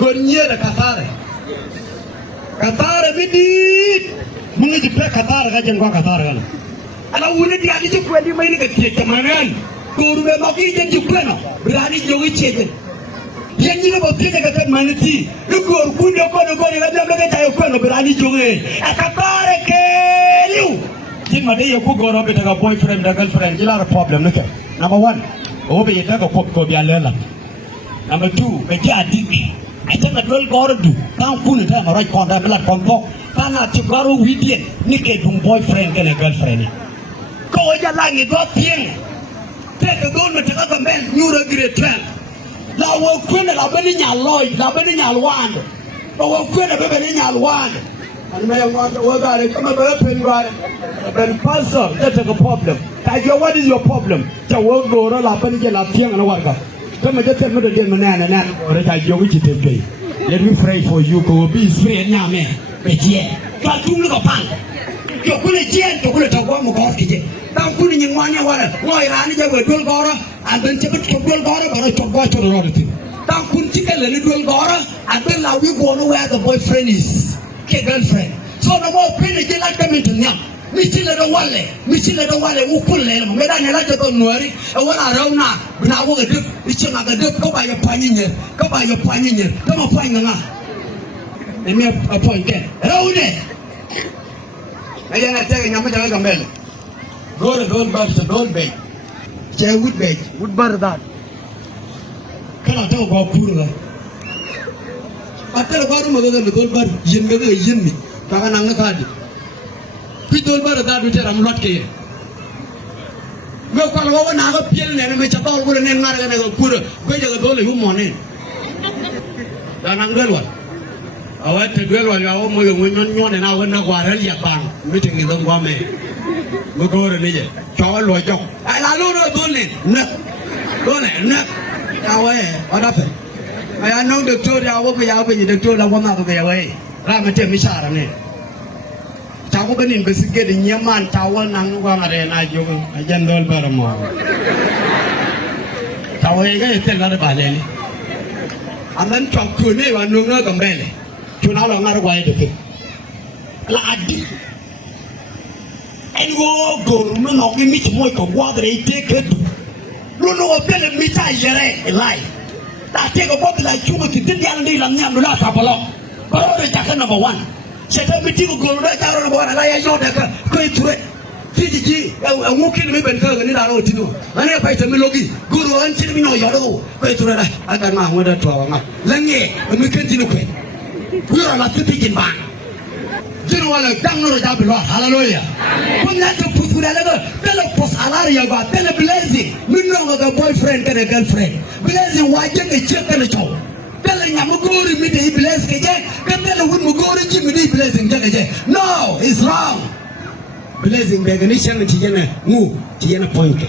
Gornye da Qatar. Qatar bidi. Mungi jipe Qatar ka jengwa Qatar kan. Ala wuni dia ni jipe di main ke kemanan. Goru maki jen jipe no. Berani jogi cete. Yang ni bo tete ka manati. Goru kundo kono goru ka jambe ka tayo kono berani jogi. Qatar ke liu. Jin made yoku goru be daga boyfriend da girlfriend jila problem nake. Number 1. Obe yeta ko pop ko biya lela. Number 2, be ja dik. Acha na dol goro du. Kan kunu ta ma right konda bla konpo. Kana ti goro widien nike dum boyfriend kene girlfriend. Ko ja langi do tieng. Te ko no te ka mel nyura grade 12. La wo kwena la beni nya loy, la beni nya lwand. Wo kwena be beni nya lwand. And may want to work out it. Come on, open right. But pastor, that's a problem. What is your problem? The work go all up and get up here and work. Come and just tell me the day, man, or that you wish to pay. Let me pray for you. Go be free now, man. But yeah, got to look upon. You're going to jail to go to one more coffee. Down putting in 1 year, why ran it over Dul Gora and then take it to Dul Gora, but I took what to the road. Down put chicken and Dul Gora and then now we go where the boyfriend is. Girlfriend. So the more penny they like them into Nyam. Michile the Wale, who pull them, made an electrical worry, and one around now, when I walk a dip, it's not a dip, go by your pioneer, come on, find them out. Let me appoint them. Hello there. I am telling you, I'm a man. Go to don't buy the don't bake. Say wood bake, wood butter that. Can I talk about Pura? After a bottom of the gold bar, yin me, Pagananga Kadi. People bar that which I'm not here. Go call over now, Piel and which a ball would and then put a greater goalie who money. Then I'm good one. I went to dwell while you're women and I went to Guarelia Bang, meeting in the woman. We go to Niger. Chow Lojo. I don't know, don't it. What happened? I know the tour I will be out with the tour of 1 hour away. Ramate Mishara. Tawaban investigating Yaman, Tawan, and Wangare, I general Baramore. Tawaga is still not about any. And then talk to me and no other belly. To now another way to think. Ladi. And go, no, give me to make a water, take it. No, a belly meet I life. That take a bottle like you with the Indian deal and Yam Last Apollo. But always that's number 1. Set up with you go right out of water. I know that go to it. TG, I'm walking me and girl, and I know to do. And if I tell me, Logi, Guru, and tell me no, you're all go to it. I don't know whether to our Lange, and we continue. We are not taking back. General, damn no doubt, hallelujah. When that's a put with another, tell a post alaria, but tell a blazing. We know the boyfriend and a girlfriend. Blazing, why get the chip and a toe? Telling a Muguri with the blessing again, can tell a woman Muguri with the blessing again. No, it's wrong. Blazing, the ignition, Tiana, move, Tiana point.